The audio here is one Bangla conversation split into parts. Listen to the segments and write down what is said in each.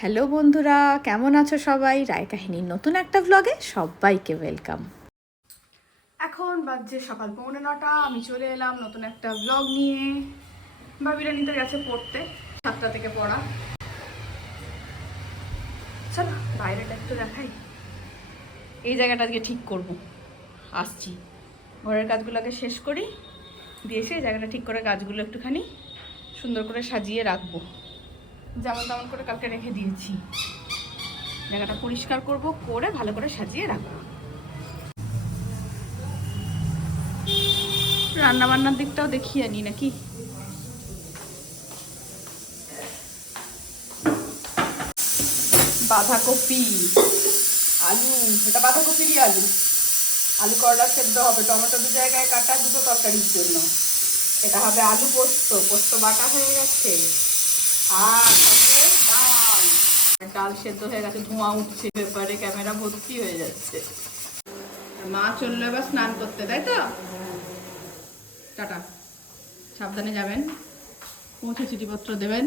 হ্যালো বন্ধুরা, কেমন আছো সবাই? রায় কাহিনীর নতুন একটা ব্লগে সবাইকে ওয়েলকাম এখন বাজছে সকাল পৌনে নটা, আমি চলে এলাম নতুন একটা ব্লগ নিয়ে। ভাবিরা নিতে গেছে পড়তে, সাতটা থেকে পড়া। চলো, বাইরেটা একটু দেখাই। এই জায়গাটা আজকে ঠিক করব। আসছি। ঘরের কাজগুলোকে শেষ করি, দিয়ে এসে জায়গাটা ঠিক করে গাছগুলো একটুখানি সুন্দর করে সাজিয়ে রাখব। যেমন তেমন করে কালকে রেখে দিয়েছি। জায়গাটা পরিষ্কার করব, করে ভালো করে সাজিয়ে রাখব। রান্না বান্নার দিকটাও দেখিয়ে আনি নাকি? বাঁধাকপি, আলু, এটা বাঁধাকপিরই আলু। আলু করলা সেদ্ধ হবে, টমেটো দু জায়গায় কাটা দুটো তরকারির জন্য। এটা হবে আলু পোস্ত পোস্ত বাটা হয়ে গেছে। আর হবে ডাল। ডাল সেদ্ধ হয়ে গেছে ধোঁয়া উঠছে ব্যাপারে ক্যামেরা ভর্তি হয়ে যাচ্ছে। মা চলল এবার স্নান করতে তাই তো? টাটা। সাবধানে যাবেন। পৌঁছে চিঠিপত্র দেবেন।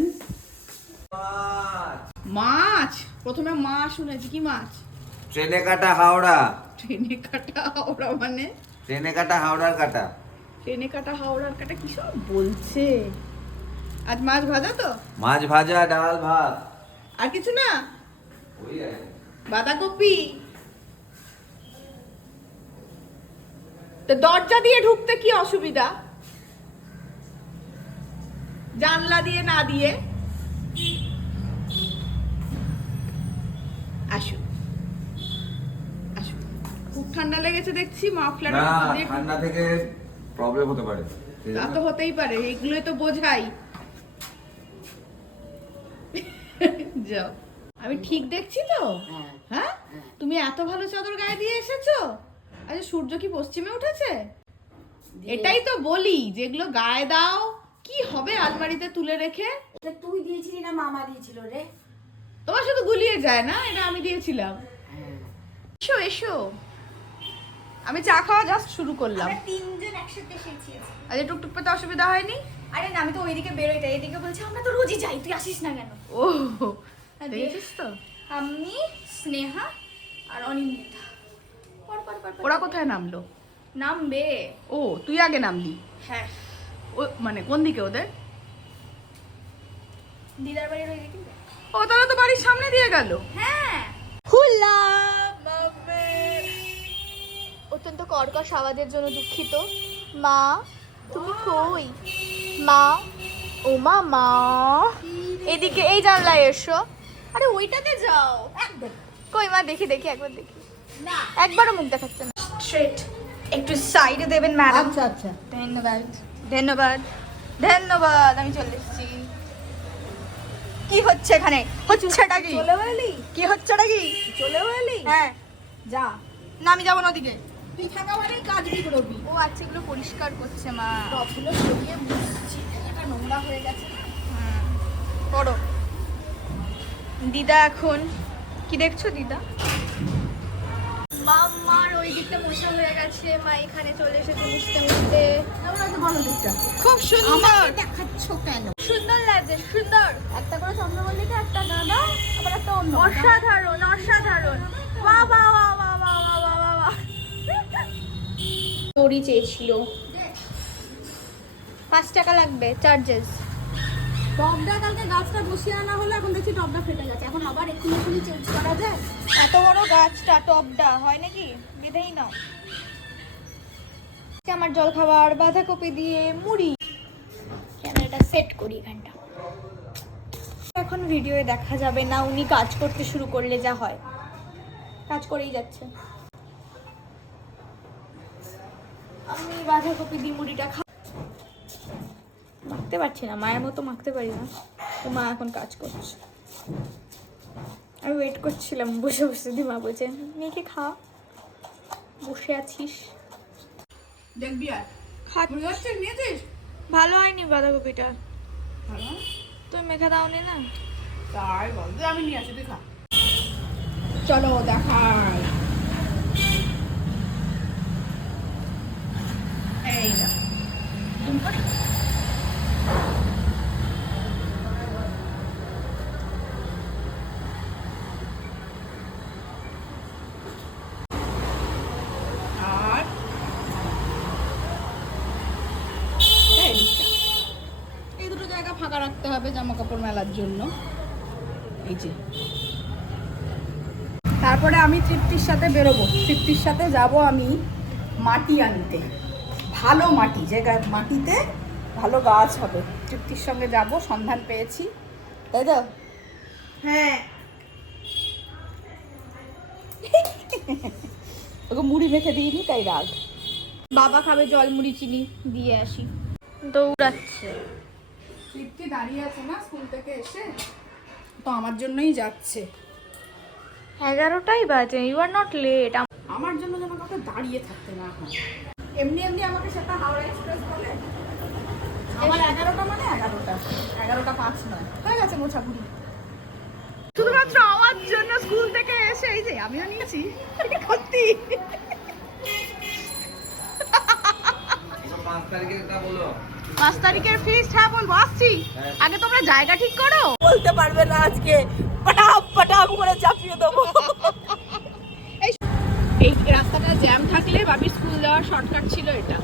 মাছ? প্রথমে মাছ শুনেছি কি মাছ? ট্রেনে কাটা হাওড়া। ট্রেনে কাটা হাওড়া মানে? ট্রেনে কাটা হাওড়ার কাটা। ট্রেনে কাটা হাওড়ার কাটা কি সব বলছে? আজ মাছ ভাজা তো? মাছ ভাজা ডাল ভাত। আর কিছু না। বাঁধাকপি। তো দরজা দিয়ে ঢুকতে কি অসুবিধা? জানলা দিয়ে না দিয়ে? আসুন খুব ঠান্ডা লেগেছে দেখছি মাফলার ঠান্ডা থেকে প্রবলেম হতে পারে। তা তো হতেই পারে এগুলোই তো বোঝাই। যাও। আমি ঠিক দেখছি তো? হ্যাঁ? তুমি এত ভালো চাদর গায়ে দিয়ে এসেছ? আচ্ছা সূর্য কি পশ্চিমে উঠেছে? এটাই তো বলি যেগুলো গায়ে দাও। কি হবে আলমারিতে তুলে রেখে? এটা তুই দিয়েছিলি না মামা দিয়েছিল রে? তোমার শুধু গুলিয়ে যায় না? এটা আমি দিয়েছিলাম। এসো এসো। আমি চা খাওয়া জাস্ট শুরু করলাম। তিনজন একসাথে এসেছি আজ। টুকটুক পেতে অসুবিধা হয়নি? আরে না আমি তো ওইদিকে বেরোই তাই এদিকে বলছি আমরা তো রোজই যাই তুই আসিস না কেন? ও আর আমি স্নেহা আর অনিন্দিতা। ওরা কোথায় নামলো? নামবে। ও তুই আগে নামলি? হ্যাঁ। ও মানে কোন দিকে ওদের? দিদার বাড়ির ওই দিকে। ও তারা তো বাড়ির সামনে দিয়ে গেল। হ্যাঁ। হুলা অত্যন্ত কর্কশ আওয়াজের জন্য দুঃখিত। মা তুমি কই? মা ও মা। মা এদিকে এই জানলায় এসো। আরে ওইটাতে যাও। কই মা দেখি দেখি একবার দেখি। না। একবারও মুখ দেখাচ্ছে না। স্ট্রেট একটু সাইডে দেবেন ম্যাডাম আচ্ছা আচ্ছা। ধন্যবাদ। ধন্যবাদ। ধন্যবাদ। আমি চলে এসেছি। কি হচ্ছে এখানে? হচ্ছেটা কি? চলে এলি কি হচ্ছেটা কি? চলে এলি হ্যাঁ। যা। না আমি যাব না ওদিকে। তুই থাকা মানেই কাজ বিগড়বি ও আচ্ছা এগুলো পরিষ্কার করছে মা। সবগুলো সরিয়ে বুঝছি এটা নোংরা হয়ে গেছে। না হুম, করো দিদা এখন কি দেখছ দিদা? মা মার ওই দিকটা হয়ে গেছে মা এখানে চলে এসেছে দিকটা খুব সুন্দর। দেখাচ্ছ কেন? সুন্দর লাগছে সুন্দর। একটা করে চন্দ্রমল্লিকা একটা গাঁদা আবার একটা অন্য অসাধারণ অসাধারণ। বাহ বাহ বাহ বাহ বাহ বাহ বাহ বাহ বাহ দড়ি চেয়েছিল। পাঁচ টাকা লাগবে চার্জেস টবটা কালকে গাছটা বসিয়ে আনা হলো, এখন দেখছি টবটা ফেটে গেছে। এখন আবার এক্ষুনি এক্ষুনি চেঞ্জ করা যায়। এত বড় গাছটা, টপটা, হয় নাকি? বেঁধেই আজকে আমার জল খাবার বাঁধাকপি দিয়ে মুড়ি। ক্যামেরাটা সেট করি এখানটা। এখন ভিডিওয়ে দেখা যাবে না উনি কাজ করতে শুরু করলে যা হয়। কাজ করেই যাচ্ছে। আমি বাঁধাকপি দিয়ে মুড়িটা খা মাখতে পারছি না মায়ের মতো মাখতে পারি না। তো মা এখন কাজ করছে। আমি ওয়েট করছিলাম বসে বসে। দি মা বলছে মেয়েকে খা বসে আছিস? দেখবি আর। ভুলে হয়নি বাঁধাকপিটা? তুমি মেখে দাওনি না? তাই আমি নিয়ে আসি তুই খা। চলো দেখাই এই না ফাঁকা রাখতে হবে জামা কাপড় মেলার জন্য। এই যে। তারপরে আমি তৃপ্তির সাথে বেরোবো। তৃপ্তির সাথে যাব আমি মাটি আনতে। ভালো মাটি যে মাটিতে ভালো গাছ হবে। তৃপ্তির সঙ্গে যাব সন্ধান পেয়েছি। তাই তো? হ্যাঁ। ওকে মুড়ি মেখে দিইনি তাই রাগ। বাবা খাবে জল মুড়ি চিনি দিয়ে আসি। দৌড়াচ্ছে। তৃপ্তি দাঁড়িয়ে আছে না স্কুল থেকে এসে? তো আমার জন্যই যাচ্ছে। এগারোটাই বাজে ইউ আর নট লেট আমার জন্য যেন কাউকে দাঁড়িয়ে থাকতে না হয়। এমনি এমনি আমাকে সেটা হাওড়া এক্সপ্রেস বলে? আমার এগারোটা মানে এগারোটা। এগারোটা পাঁচ নয়। হয়ে গেছে মোছাপুরি শুধুমাত্র আমার জন্য স্কুল থেকে এসে এই যে আমিও নিয়েছি। সত্যি। পাঁচ তারিখে তা বলো। পাঁচ তারিখের ফিস্ট হ্যাঁ বলব আসছি হ্যাঁ। আগে তোমরা জায়গা ঠিক করো। বলতে পারবে না আজকে। পটাপ পটাপ করে চাপিয়ে দেবো। এই রাস্তাটা জ্যাম থাকলে বাবির স্কুল যাওয়ার শর্টকাট ছিল এটা।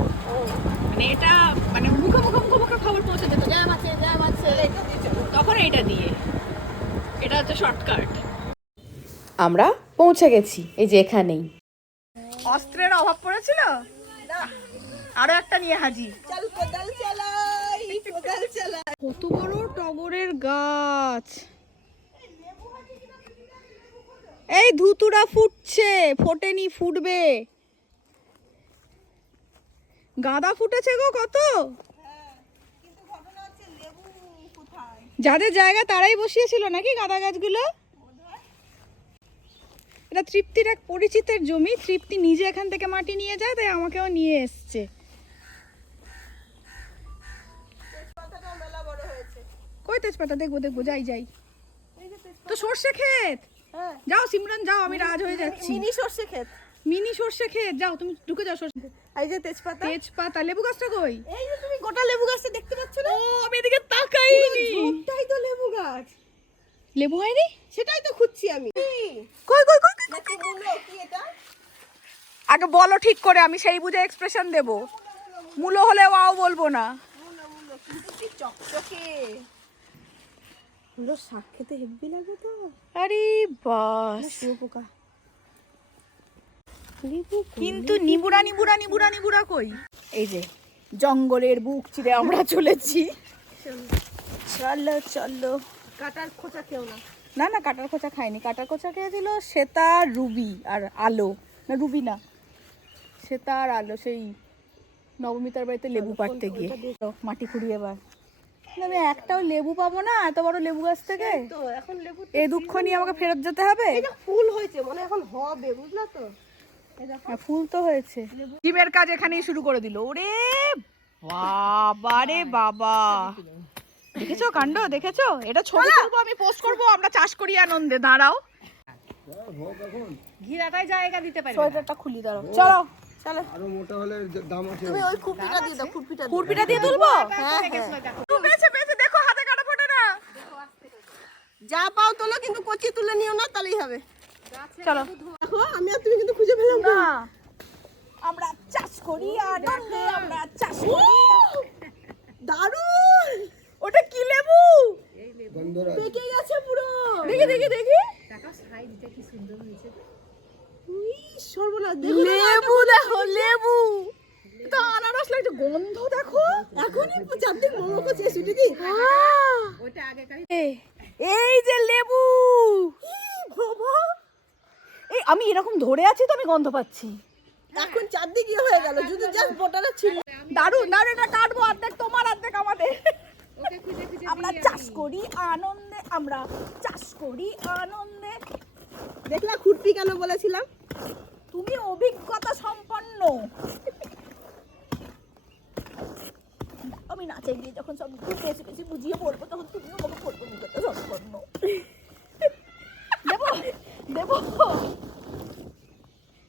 মানে এটা মানে মুখে মুখে মুখে মুখে খবর পৌঁছে যেত জ্যাম আছে জ্যাম আছে। তখন এইটা দিয়ে। এটা হচ্ছে শর্টকাট আমরা পৌঁছে গেছি এই যে এখানেই। অস্ত্রের অভাব পড়েছিল? আরও একটা নিয়ে হাজির। চল কোদাল চালাই কোদাল চালাই। কত বড় টগরের গাছ। এই ধুতুরা ফুটছে ফোটেনি ফুটবে। গাঁদা ফুটেছে গো কত? যাদের জায়গা তারাই বসিয়েছিল নাকি গাঁদা গাছগুলো? এটা তৃপ্তির এক পরিচিতের জমি তৃপ্তি নিজে এখান থেকে মাটি নিয়ে যায় তাই আমাকেও নিয়ে এসছে। কই তেজপাতা? দেখব দেখব যাই যাই। তো সর্ষে ক্ষেত? যাও সিমরান যাও আমি রাজ হয়ে যাচ্ছি। মিনি সর্ষে ক্ষেত। মিনি সর্ষে ক্ষেত যাও তুমি ঢুকে যাও সর্ষে এই যে তেজপাতা। তেজপাতা লেবু গাছটা কই? এই যে তুমি গোটা লেবু গাছটা দেখতে পাচ্ছ না? ও আমি এদিকে তাকাইনি। ঝোপটাই তো লেবু গাছ। লেবু হয়নি? সেটাই তো খুঁজছি আমি। কই কই কই কই? নাকি মূলো কি এটা? আগে বলো ঠিক করে আমি সেই বুঝে এক্সপ্রেশন দেব। মূলো হলে ওয়াও বলব না। মূলো মূলো কিন্তু কি চকচকে। মূলো শাক খেতে হেব্বি লাগে তো। আরে বাস। শুয়োপোকা কিন্তু নিবুড়া নিবুড়া নিবুড়া নিবুড়া কই? এই যে জঙ্গলের বুক চিরে আমরা চলেছি। চলো। চলো কাটার খোঁচা কেউ না। না না কাটার খোঁচা খাইনি। কাটার খোঁচা খেয়েছিল শ্বেতা রুবি আর আলো। না রুবি না। শ্বেতা আর আলো সেই নবমিতার বাড়িতে লেবু পাড়তে গিয়ে। মাটি খুঁড়ি এবার। আমি একটাও লেবু পাবো না এত বড় লেবু গাছ থেকে? তো এখন লেবু এই দুঃখ নিয়ে আমাকে ফেরত যেতে হবে? এটা ফুল হয়েছে মনে হয় এখন হবে বুঝলা তো? হ্যাঁ, ফুল তো হয়েছে। ডিমের কাজ এখানেই শুরু করে দিল ওরে বাবা রে বাবা। দেখেছ কাণ্ড? দেখেছ? এটা ছবি তুলবো আমি পোস্ট করব আমরা চাষ করি আনন্দে দাঁড়াও। ঘিরাটায় জায়গা দিতে পারি সোয়েটারটা খুলি দাঁড়াও। চলো চলো। আরও মোটা হলে দাম আছে। তুমি ওই খুপিটা দিয়ে দাও খুপিটা দিয়ে দিয়ে তুলবো? হ্যাঁ হ্যাঁ পেয়েছে পেয়েছে দেখো হাতে কাটা ফোটে না যা পাও তোলো কিন্তু কচি তুলে নিও না তাহলেই হবে। চলো। দেখো আমি আর তুমি কিন্তু খুঁজে পেলাম না। আমরা চাষ করি আনন্দে আমরা চাষ করি। দারুণ! ওটা কি লেবু? পেকে গেছে পুরো। দেখি দেখি দেখি। দেখো না, লেবু দেখো লেবু। তো আনারস লাগছে গন্ধ দেখো। এখনই চারদিক মোমো করছে ছুটি দি এই যে লেবু। বাবা। এই আমি এরকম ধরে আছি তো আমি গন্ধ পাচ্ছি। এখন চারদিক ইয়ে হয়ে গেল যদি জাস্ট বোটাটা ছিল। দারুণ দারুণ এটা কাটবো অর্ধেক তোমার অর্ধেক আমাদের। আমরা চাষ করি আনন্দে আমরা চাষ করি আনন্দে। দেখলা খুরপি কেন বলেছিলাম? তুমি অভিজ্ঞতা সম্পন্ন। আমি নাচে গিয়ে যখন সব বেশি বেশি বুঝিয়ে পড়ব তখন তুমি আমাকে পড়ব অভিজ্ঞতা সম্পন্ন দেবো দেবো।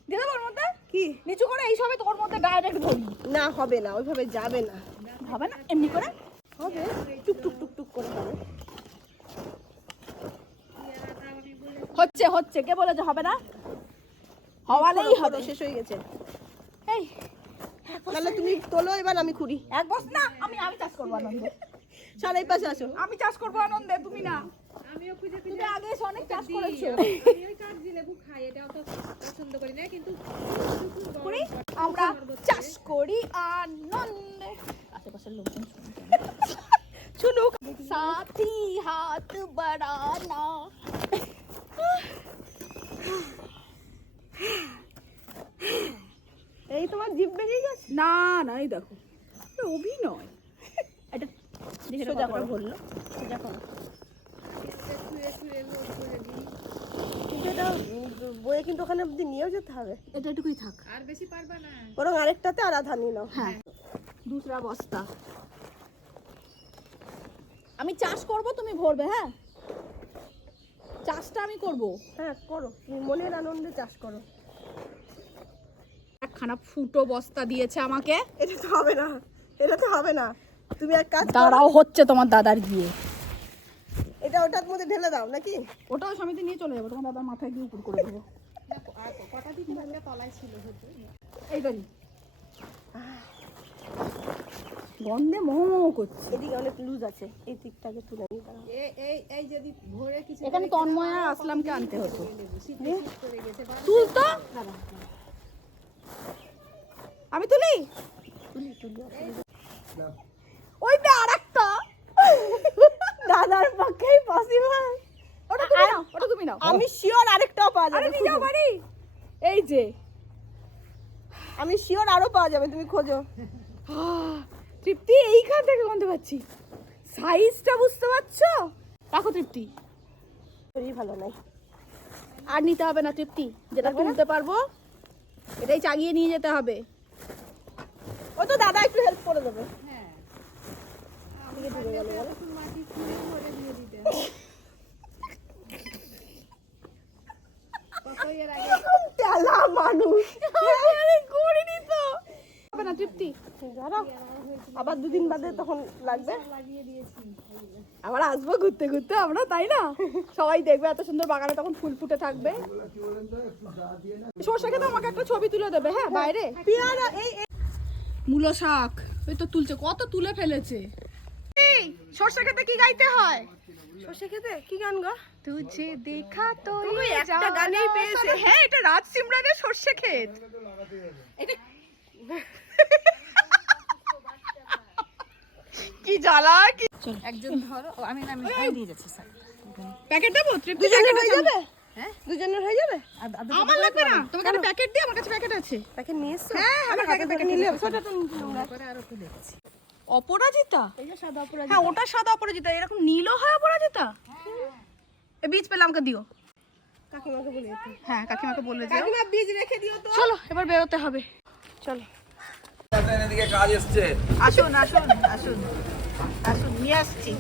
দিয়ে দেবো মধ্যে? কি? নিচু করে এই তোর মধ্যে ডাইরেক্ট ধরি। না হবে না ওইভাবে যাবে না। হবে না? এমনি করে? হবে টুক টুক টুক টুক করে হবে। হচ্ছে হচ্ছে কে বলেছে হবে না? হওয়ালেই হবে। শেষ হয়ে গেছে। এই তাহলে তুমি তোলো এবার আমি খুঁড়ি। এক বস না আমি আমি চাষ করব আনন্দে। এই পাশে আসো। আমি চাষ করব আনন্দে তুমি না। তুমি আগে অনেক চাষ করেছ। করি আমরা চাষ করি আনন্দে। আশেপাশের লোকজন শুনুক। সাথী হাত বাড়ানা। এই তোমার জিভ বেরিয়ে গেছে? না না এই দেখো। অভিনয়। এটা দেখে সোজা কতটা করো। বলল? সোজা করো। কিন্তু এটা উম, কিন্তু ওখানে অব্দি নিয়েও যেতে হবে। এটা এটুকুই থাক। বরং আরেকটাতে আর আধা নিয়ে নাও। হ্যাঁ। দুসরা বস্তা। আমি চাষ করব তুমি ভরবে হ্যাঁ? চাষটা আমি করব। হ্যাঁ করো। তুমি মনের আনন্দে চাষ করো। একখানা ফুটো বস্তা দিয়েছে আমাকে। এটা তো হবে না এটা তো হবে না। তুমি এক কাজ করো, দাঁড়াও হচ্ছে তোমার দাদার গিয়ে এটা ওটার মধ্যে ঢেলে দাও নাকি? ওটাও সমিতি নিয়ে চলে যাব তোমার দাদার মাথায় গিয়ে উপর করে দেবো। এইটা নি। গন্ধে মোহ মোহ করছে। এদিকে অনেক লুজ আছে এই দিকটাকে তুলে নিয়ে দাঁড়াও এখানে তন্ময় আর আসলামকে আনতে হতো। তুল তো আমি তুলি? তুলি তুলি আর একটা দাদার পক্ষেই পসিবল ওটা তুমি নাও ওটা তুমি নাও। আমি শিওর আরেকটাও পাওয়া যাবে নিয়ে যাও বাড়ি। এই যে। আমি শিওর আরও পাওয়া যাবে তুমি খোঁজো। তৃপ্তি এইখান থেকে গন্ধ পাচ্ছি সাইজটা বুঝতে পারছ? রাখো তৃপ্তি। শরীর ভালো নাই। আর নিতে হবে না তৃপ্তি। যেটা তুলতে পারব এটাই চাগিয়ে নিয়ে যেতে হবে। ও তো দাদা একটু হেল্প করে দেবে। তেলা মানুষ। করিনি তো। হবে না তৃপ্তি। আবার দুদিন বাদে তখন লাগবে। আবার আসব ঘুরতে ঘুরতে আমরা তাই না? সবাই দেখবে এত সুন্দর বাগানে তখন ফুল ফুটে থাকবে। সর্ষে খেতে আমাকে একটা ছবি তুলে দেবে হ্যাঁ বাইরে? পেয়ারা এই- মূলো শাক। ওই তো তুলছে কত তুলে ফেলেছে। এই সর্ষে খেতে কি গাইতে হয়? সর্ষে খেতে? কি গান গো? তুঝে দেখা তো একটা গানেই পেয়েছে। হ্যাঁ এটা রাজ সিমরানের সর্ষে ক্ষেত। এটা কি জ্বালা কি একজন ধরো। আমি আমি দিয়ে যাচ্ছি স্যার। প্যাকেট দেবো তৃপ্তি প্যাকেট হয়ে যাবে? হ্যাঁ? দুজনের হয়ে যাবে? আমার লাগবে না। তোমাকে একটা প্যাকেট দিয়ে আমার কাছে প্যাকেট আছে। তাকে নিয়ে এসছো? হ্যাঁ, আমার হাতে হাতে করে packet নিলে আছে। ছোটটা নোংরা অপরাজিতা? এই যে সাদা অপরাধ হ্যাঁ ওটা সাদা অপরাজিতা। এরকম নীলও হয় অপরাজিতা? এ বীজ পেলে আমাকে দিও। কাকিমাকে বলে দিতে হ্যাঁ কাকিমাকে বলবে যে কাকিমা বীজ রেখে দিও তো। চলো এবার বেরোতে হবে। চলো। এদিকে কাজ এসছে। আসুন আসুন আসুন। আসুন নিয়ে আসছি।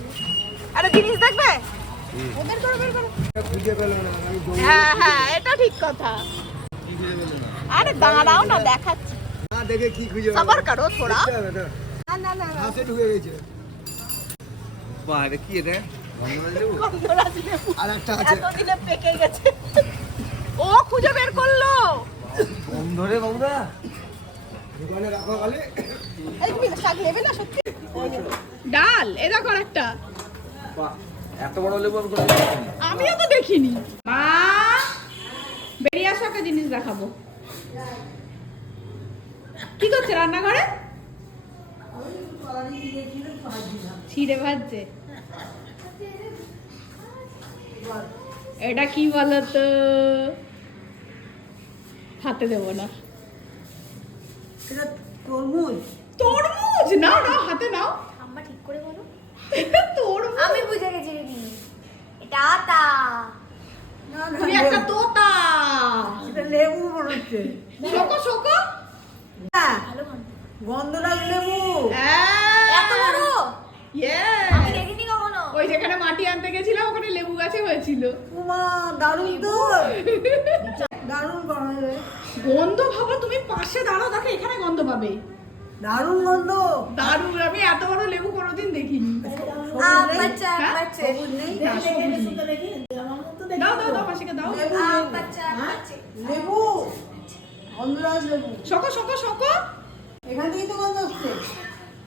আরে জিনিস দেখবে? ও বের করো বের করো। হ্যাঁ হ্যাঁ এটা ঠিক কথা। আরে দাঁড়াও না দেখাচ্ছি। দেখে কি খুঁজে সবার করো থোড়া হাতে ঢুকে গেছে। বাহ কি এটা? আর একটা আছে। এতদিনে পেকে গেছে। ও খুঁজে বের করল। বাবুরা দোকানে রাখো খালি। এই তুমি শাক নেবে না সত্যি? ডাল এ দেখো একটা বাহ এত বড় লেবু আমি দেখিনি। আমিও তো দেখিনি। মা বেরিয়ে আসো একটা জিনিস দেখাবো। কি করছে রান্নাঘরে? ছিঁড়ে ভাজছে। এটা কি বলতো? হাতে দেবো না। তরমুজ। নাও নাও হাতে নাও। আম্মা ঠিক করে বলো। তরমুজ আমি বুঝে গেছি দিদি। এটা আতা। তুমি একটা তোতা। এটা লেবু মনে হচ্ছে শোকো। শোকো ভালো গন্ধ। গন্ধরাজ লেবু। এত বড়! আমি দেখিনি কখনো। ওই যেখানে মাটি আনতে গেছিলাম ওখানে লেবু গাছে হয়েছিল। উমা দারুণ তো দারুণ গন্ধ। গন্ধ ভাবো তুমি পাশে দাঁড়াও দেখো এখানে গন্ধ পাবে। দারুণ গন্ধ। দারুণ আমি এত বড় লেবু কোনোদিন দেখিনি। হ্যাঁ? নেই। দাও দাও দাও লেবু। গন্ধরাজ লেবু। শোকো শোকো শোকো। এখান থেকেই তো গন্ধ হচ্ছে।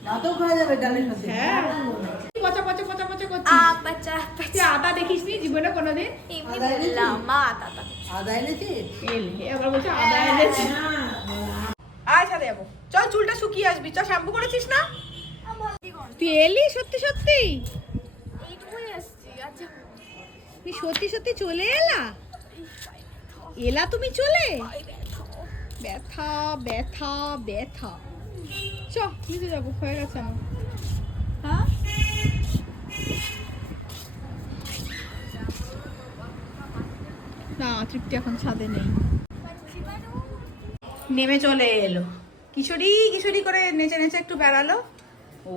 ভাতও খাওয়া যাবে ডালের সাথে। হ্যাঁ। পচা পচা পচা পচা করছিস। আ বাচ্চা তুই আটা দেখিস নি জীবনে কোনোদিন? এমনি বললাম মা আদা এনেছি এলে আবার বলছে আদা এনেছি আয় ছাদে যাব। চল চুলটা শুকিয়ে আসবি চল শ্যাম্পু করেছিস না? তুই এলি সত্যি সত্যি? আচ্ছা। তুই সত্যি সত্যি চলে এলা? এলা তুমি চলে? ব্যথা ব্যথা ব্যথা। চ নিচে যাব হয়ে গেছে আমার। হ্যাঁ? না তৃপ্তি এখন ছাদে নেই। নেমে চলে এলো। কিশোরী কিশোরী করে নেচে নেচে একটু বেড়ালো। ও।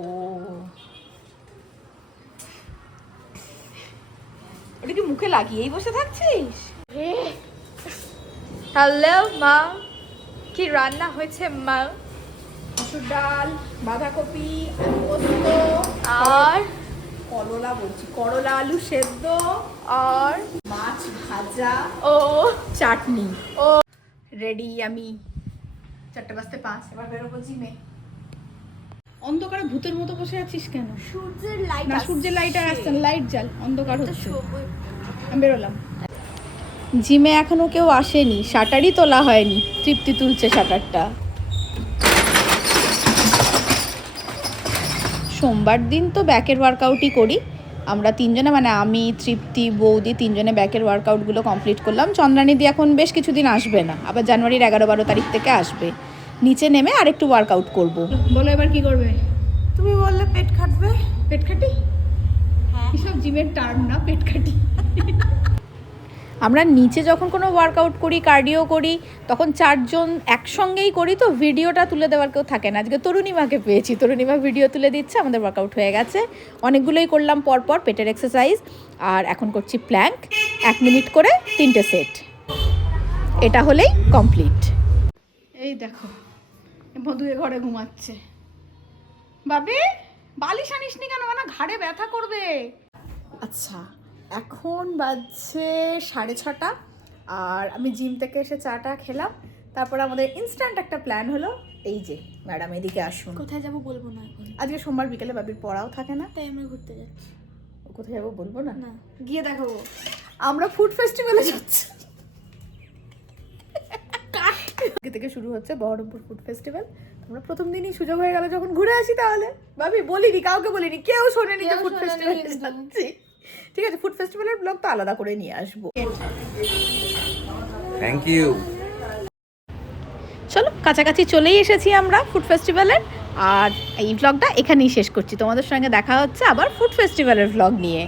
ওটা কি মুখে লাগিয়েই বসে থাকছিস? হ্যালো মা। কি রান্না হয়েছে মা? মসুর ডাল বাঁধাকপি পোস্ত আর? করলা বলছি করলা আলু সেদ্ধ আর? মাছ ভাজা ও। চাটনি। ও। রেডি আমি। চারটে বাজতে পাঁচ এবার বেরোবো জিমে। অন্ধকারে ভূতের মতো বসে আছিস কেন? সূর্যের লাইট না সূর্যের লাইট আর আসছে। লাইট জ্বাল অন্ধকার হচ্ছে। আমি বেরোলাম। জিমে এখনও কেউ আসেনি শাটারই তোলা হয়নি তৃপ্তি তুলছে শাটারটা। সোমবার দিন তো ব্যাকের ওয়ার্কআউটই করি আমরা তিনজনে মানে আমি তৃপ্তি বৌদি তিনজনে ব্যাকের ওয়ার্কআউটগুলো কমপ্লিট করলাম। চন্দ্রানীদি এখন বেশ কিছুদিন আসবে না আবার জানুয়ারির এগারো বারো তারিখ থেকে আসবে। নিচে নেমে আরেকটু ওয়ার্কআউট করব। বলো এবার কি করবে? তুমি বললে পেট খাটবে। পেট খাটি? এসব জিমের টার্ম না পেট খাটি। আমরা নিচে যখন কোনো ওয়ার্কআউট করি কার্ডিও করি তখন চারজন একসঙ্গেই করি তো ভিডিওটা তুলে দেওয়ার কেউ থাকে না। আজকে তরুণিমাকে পেয়েছি। তরুণিমা ভিডিও তুলে দিচ্ছে আমাদের ওয়ার্কআউট হয়ে গেছে। অনেকগুলোই করলাম পরপর পেটের এক্সারসাইজ আর এখন করছি প্ল্যাঙ্ক এক মিনিট করে তিনটে সেট এটা হলেই কমপ্লিট এই দেখো মধুয়ে ঘরে ঘুমাচ্ছে। বাবি বালিশ আনিসনি কেন? না ঘাড়ে ব্যথা করবে। আচ্ছা এখন বাজছে সাড়ে ছটা আর আমি জিম থেকে এসে চাটা খেলাম। তারপর আমাদের ইনস্ট্যান্ট একটা প্ল্যান হলো। এই যে ম্যাডাম এদিকে আসুন। কোথায় যাব বলব না আজকে সোমবার বিকেলে বাবির পড়াও থাকে না। তাই আমরা ঘুরতে যাচ্ছি। ও কোথায় যাব বলব না? না গিয়ে দেখাবো। আমরা ফুড ফেস্টিভ্যালে যাচ্ছি। আজকে থেকে শুরু হচ্ছে বহরমপুর ফুড ফেস্টিভ্যাল আমরা প্রথম দিনই সুযোগ হয়ে গেল যখন ঘুরে আসি তাহলে। ভাবি বলিনি কাউকে বলিনি কেউ শোনেনি যে ফুড ফেস্টিভ্যাল। যাচ্ছি। ঠিক আছে ফুড ফেস্টিভ্যালের ব্লগ তো আলাদা করে নিয়ে আসব। থ্যাংক ইউ চলো কাছাকাছি চলেই এসেছি আমরা ফুড ফেস্টিভ্যালের আর এই ব্লগটা এখানেই শেষ করছি। তোমাদের সঙ্গে দেখা হচ্ছে আবার ফুড ফেস্টিভ্যালের ব্লগ নিয়ে।